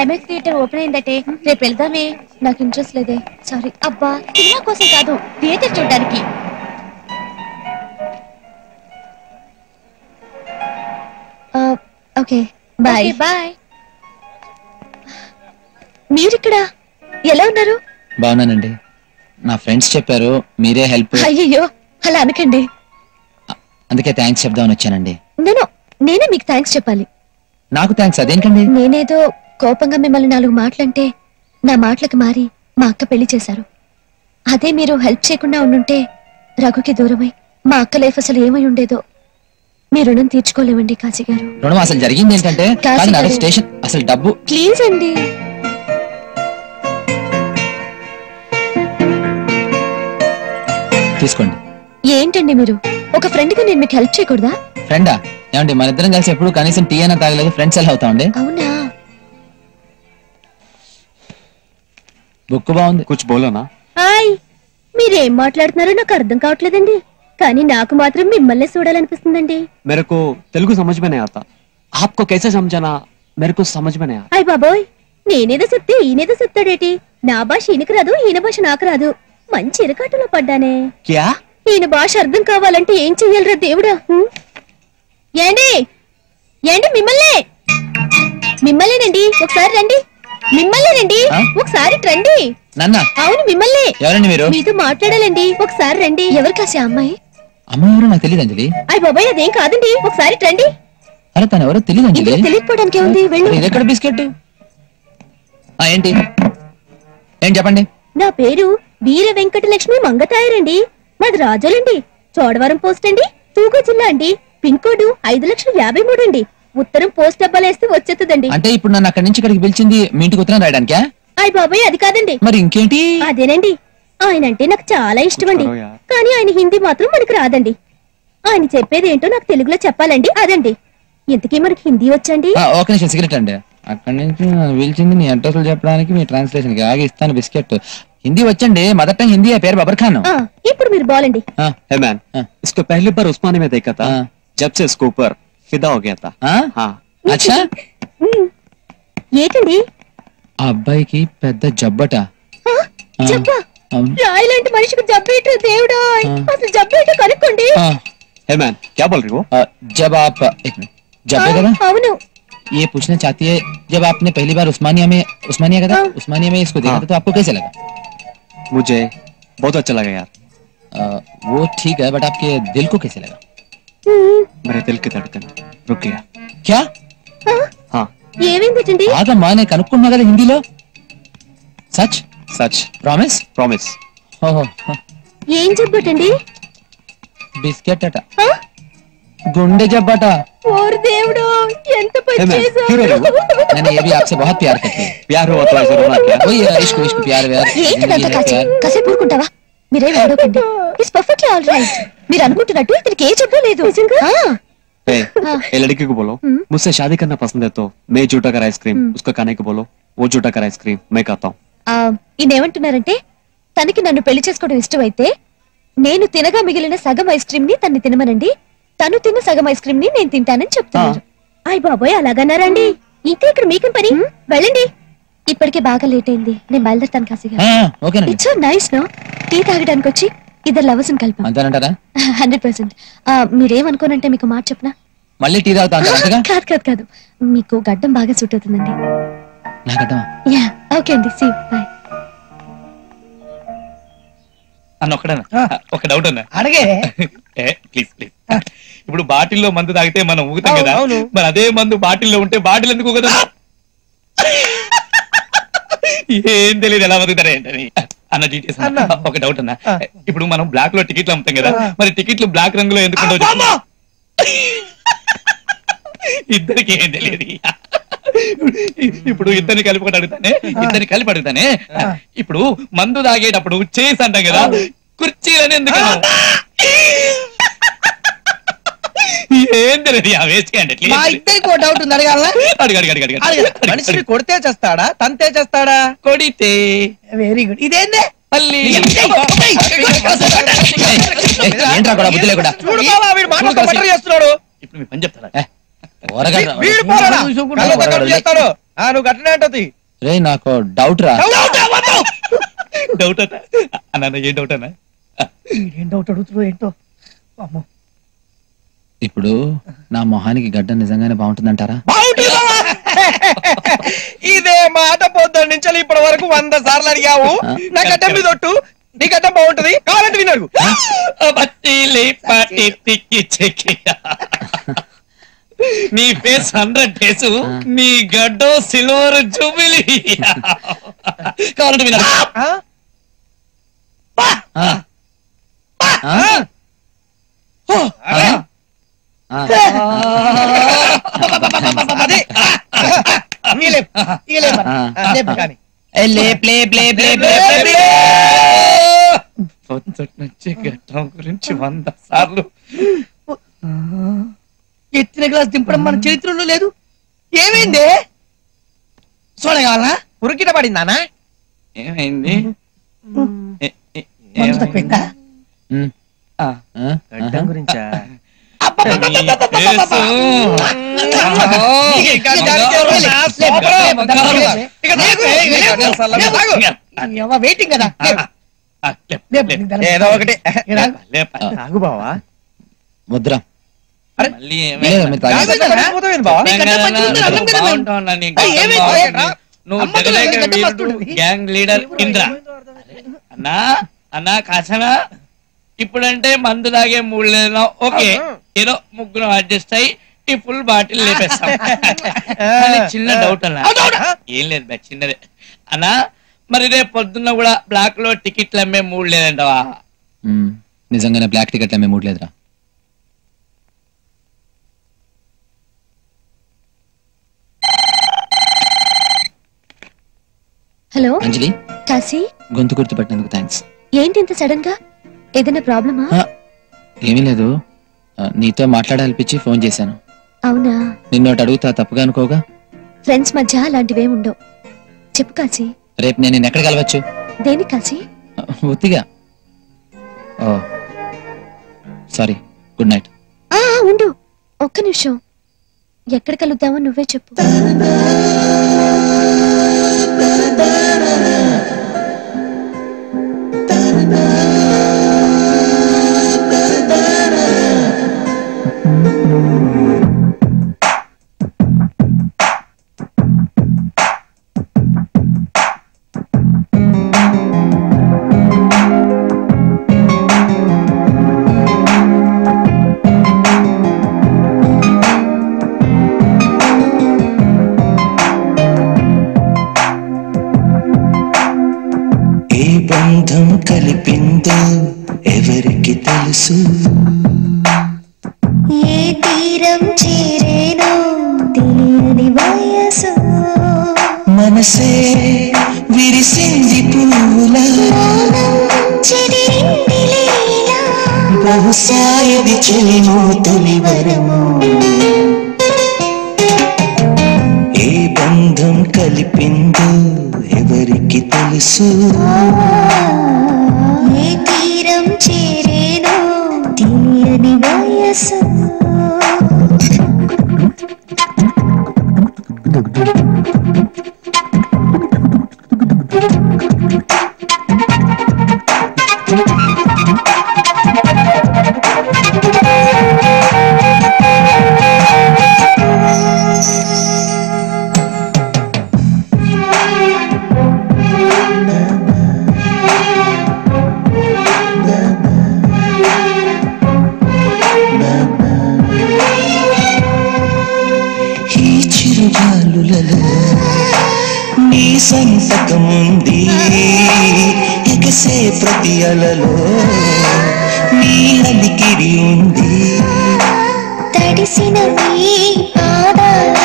IMAX theatre open అయిందటే రేపు వెళ్దామే. నాకు interest లేదే, సారీ. అబ్బా, సినిమా కోసం కాదు, థియేటర్ చూడడానికి. Okay bye. బాయ్. మీరిక్కడ ఎలా ఉన్నారు? బాగున్నానండి. నా ఫ్రెండ్స్ చెప్పారు మీరే హెల్ప్. అయ్యో అలా అనకండి. అందుకే థ్యాంక్స్ చెప్దామని వచ్చానండి. నేనే మీకు థ్యాంక్స్ చెప్పాలి. నాకు థ్యాంక్స్ అదేంటండి? నేనేదో కోపంగా మిమ్మల్ని 4 మాటలంటే నా మాటలకు మారి మా అక్క పెళ్లి చేశారు. అదే మీరు హెల్ప్ చేయకుండా ఉండుంటే రఘుకి దూరమై మా అక్క లైఫ్ అసలు ఏమై ఉండేదో. మీ రుణం తీర్చుకోలేమండి కాశీ గారు. రుణం అసలు జరిగింది ఏంటంటే స్టేషన్ అసలు డబ్బు. ప్లీజ్ అండి. తీసుకోండి. ఏంటండి మీరు ఒక ఫ్రెండ్ గా నేను మీకు హెల్ప్ చేయకూడదా? ఫ్రెండా? ఏమండి మన ఇద్దరం కలిసి ఎప్పుడు కనీసం టీ అయినా తాగలేదు, ఫ్రెండ్స్ ఎలా అవుతామండి? అవునా? బుక్ బాగుంది. కుచ్ బోలోనా? హాయ్, మీరేం మాట్లాడుతున్నారో నాకు అర్థం కావట్లేదండి, కానీ నాకు మాత్రం మిమ్మల్ని చూడాలనిపిస్తుందండి. मेरे తెలుగు समझ में नहीं आता. आपको कैसे समझाना मेरे को समझ में नहीं आता. అయ్ బాబోయ్, నేనేదో చెప్తే ఈయనేదో చెప్తాడేటి? నా భాష ఈయనకు రాదు, ఈయన భాష నాకు రాదు. మంచి ఇరకాటులో పడ్డానే. क्या? ఈయన భాష అర్థం కావాలంటే ఏం చెయ్యాలరా దేవుడా? ఏండి ఏండి మిమ్మల్నేనండి, ఒకసారి రండి. మిమ్మల్నేనండి, ఒకసారి రండి. అవును మిమ్మల్ని. ఎవరండి మీరు? మీతో మాట్లాడాలండి, ఒకసారి రండి. ఎవరు కాసే అమ్మాయి? అమ్మాయి ఎవరో నాకు తెలియదు అంజలి. అయ్య బాబాయ్, అదేం కాదండి, ఒకసారి రండి. అరే తను ఎవరో తెలియదు అంజలి. తెలియకపోవడానికి ఉంది, వెళ్ళు. ఇది ఎక్కడ బిస్కెట్? ఏంటి చెప్పండి. నా పేరు వీర వెంకటలక్ష్మి మంగతాయరండి. మాది రాజోలండి. చోడవరం పోస్ట్ అండి, తూగు జిల్లా అండి. పిన్ కోడ్ 5,53,000 అండి. ఉత్తరం పోస్ట్ డబ్బాలేస్తే వచ్చేస్తుందండి. అంటే ఇప్పుడు నన్ను అక్కడి నుంచి ఇక్కడికి పిలిచింది మీ ఇంటికి ఉత్తరం రాయడానికా? అయ్ బాబాయ్, అది కాదండి. మరి ఇంకేంటి? అదేనండి, ఆయన అంటే నాకు చాలా ఇష్టం అండి, కానీ ఆయన హిందీ మాత్రం మనకు రాదండి. ఆయన చెప్పేది ఏంటో నాకు తెలుగులో చెప్పాలండి, అదండి. ఇంతకీ మనకి హిందీ వచ్చండి? ఒక నిమిషం, సిగరెట్ అండి. అక్కడి నుంచి పిలిచింది నీ అడ్రస్లు చెప్పడానికి, మీ ట్రాన్స్లేషన్ కి ఆగి ఇస్తాను బిస్కెట్. హిందీ వచ్చండి, మదర్ టంగ్ హిందీ. పేరు బబర్ ఖాన్. ఇప్పుడు మీరు బాలండి. है मैन, इसको पहली बार उस्मानी में देखा था, जब से इसके ऊपर फिदा हो गया था. हाँ. अच्छा. ఏంటండి? ఆ అబ్బాయికి పెద్ద జబ్బట. జబ్బా? రాయలాంటి మనిషికి జబ్బేటో దేవుడా, అసలు జబ్బేటో కనుక్కోండి. है मैन, क्या बोल रही हो? जब आप जब्बे కదా? అవును. ये पूछना चाहती है, जब आपने पहली बार उस्मानिया में इसको देखा था तो आपको कैसे लगा? मुझे बहुत अच्छा लगा यार. वो ठीक है, बट आपके दिल को कैसे लगा? मेरे दिल की धड़कन रुक गया. क्या? हाँ. ఏమైందండి? ఆగమ్మా, నేను కనుక్కున్నా కదా హిందీలో. సచ్? सच. ప్రామిస్? प्रॉमिस. ఏం జబ్బటండి? బిస్కెట్ అట. గుండె జబ్బట. ఓర్ దేవుడు, ఎంత పని చేశావు. मैंने ये भी आपसे बहुत प्यार करती है. प्यार हुआ तो ऐसे रोना क्या? वही इश्क इश्क प्यार व्यार. ఏంటంత కాచి కాసేపు ఊరుకుంటావా? మీరేం ఏడవకండి, ఇట్స్ పర్ఫెక్ట్లీ ఆల్ రైట్. మీరు అనుకుంటున్నట్టు ఇతనికి ఏ జబ్బు లేదు. ये लड़की को बोलो मुझसे शादी करना पसंद है तो मैं जूटा कर आइसक्रीम उसको खाने को बोलो, वो जूटा कर आइसक्रीम मैं खाता हूँ. ఈయనేమంటున్నారంటే, తనకి నన్ను పెళ్లి చేసుకోవడం ఇష్టమైతే నేను తినగా మిగిలిన సగం ఐస్ క్రీమ్ ని తన్ని తినమనండి, తను తిన్న సగం ఐస్ క్రీమ్ ని నేను తింటానని చెప్తున్నారు. అయ్ బాబోయ్, అలాగన్నారండి. ఇంకా ఇక్కడ మీకేం పని? వెళ్ళండి. ఇప్పటికే బాగా లేట్ అయింది, నేను బయలుదేరుతాను కాశీగా. It's so nice no, tea తాగడానికి వచ్చి ఇద్దరు లవర్స్ ని కలిపాం. 100%. మీరేమనుకోనంటే మీకు మాట చెప్పనా? మళ్ళీ టీ తాగుతా? కాదు, మీకు గడ్డం బాగా సూట్ అవుతుందండి. యా, ఓకే అండి, సీ యు, బై. ఒక డౌట్ అన్నా, అడిగే. ప్లీజ్. ఇప్పుడు బాటిల్లో మందు తాగితే మనం ఊగుతాం కదా, మరి అదే మందు బాటిల్లో ఉంటే బాటిల్ ఎందుకు ఊగదా? ఏం తెలియదు, ఎలా బతుకుతారా ఏంటని అన్న. డీటెయిల్స్ ఒక డౌట్ అన్నా, ఇప్పుడు మనం బ్లాక్ లో టికెట్లు అమ్ముతాం కదా, మరి టికెట్లు బ్లాక్ రంగులో ఎందుకు? ఇద్దరికి ఏం తెలియదు. ఇప్పుడు ఇద్దరిని కలిపి అడుగుతానే, ఇప్పుడు మందు తాగేటప్పుడు చేసి అంటాం కదా, కుర్చీలని ఎందుకు? ఏం తెలియదు. డౌట్ ఉంది, మనిషిని కొడితే చేస్తాడా, తంతే చేస్తాడా? కొడితే. Very good. ఇదేందే మళ్ళీ ఇప్పుడు మీ పని చెప్తారా? నువ్వు గట్టనే అంటది. రే నాకు డౌట్ రా. డౌట్ అట అన్న, ఏం డౌట్ అన్న? ఏం డౌట్ అడుగుతున్నావు ఏంటో. అమ్మో, ఇప్పుడు నా మొహానికి గడ్డ నిజంగానే బాగుంటుందంటారా? ఇదే మాట పొద్దున్న నుంచి ఇప్పటి వరకు 100 సార్లు అడిగావు. నా గడ్డం మీద ఒట్టు, నీ గడ్డం బాగుంటది కావాలంటే వినడు. నీ ఫేస్ 100 డేస్, నీ గడ్డో సిల్వర్ జూబిలీ. కావాలంటే వినడు. అదే నుంచి గడ్డం గురించి 100 సార్లు. ఎత్తిన గ్లాస్ దింపడం మన చరిత్రలో లేదు. ఏమైంది? చూడగలనా? ఉరికిట పడిందానా? ఏమైంది? మందు తక్కువైందా? గడ్డం గురించా? వెయిటింగ్ కదా. ఏదో ఒకటి తాగు బావా. ముద్ర మళ్ళీ గ్యాంగ్ లీడర్ ఇంద్ర అన్నా అన్నా కాసనా. ఇప్పుడంటే మందు తాగే మూడు లేదు. ఓకే, ఏదో ముగ్గురు అడ్జస్ట్ అయ్యి ఈ ఫుల్ బాటిల్ లేపేస్తాం. చిన్న డౌట్ అన్నా. ఏం లేదు బా, చిన్నదే అన్నా. మరి రేపు పొద్దున్న కూడా బ్లాక్ లో టికెట్లు అమ్మే మూడు లేదంటవా? నిజంగానే బ్లాక్ టికెట్లు అమ్మే మూడు లేదురా. హలో అంజలి, కాశీ, గొంతు గుర్తుపట్టినందుకు థ్యాంక్స్. ఏంటి ఇంత సడన్ గా? ఏదైనా ప్రాబ్లమా? ఏమీ లేదు, నీతో మాట్లాడాలనిపించి ఫోన్ చేశాను. అవునా? నిన్నోటి అడుగుతా, తప్పుగా అనుకోగా? ఫ్రెండ్స్ మధ్య అలాంటివేం ఉండవు. చెప్పు కాశీ. రేపు నేను నిన్ను ఎక్కడ కలవచ్చు? దేని కాశీ? ఉత్తిగా. ఓ సారీ, గుడ్ నైట్. ఉండు ఒక్క నిమిషం. ఎక్కడ కలుద్దామో నువ్వే చెప్పు. కలిపిందో ఎవరికి తెలుసు, ఏ తీరం చేరేనో తెలియని వయసు, మనసే విరిసింది పూల చెదిరింది లీలా, బహుశా ఇది చెలిమో తొలి వరము, ఏ బంధం కలిపిందో ఎవరికి తెలుసు, ఏ తీరం చేరేనో తెలియని వయసు. నీ సంతకముంది ఎగసే ప్రతి అలలో, నీ అలికిడి ఉంది, తడిసిన నీ పాదాల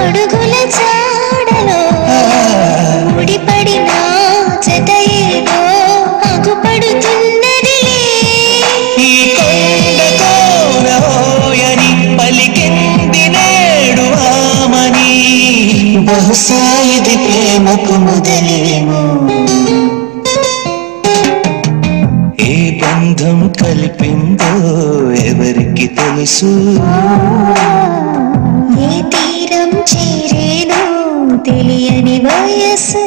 అడుగుల జాడలో, ముడిపడిన జత ఏదో అగుపడుతున్నది, ఈ కొండ కోరహోయని పలికింది నేడు ఆమని, బహుశా ఇది ప్రేమకు మొదలేమో, ఏ బంధం కలిపిందో ఎవరికి తెలుసు, ఏ తీరం చేరేనో తెలియని వయసు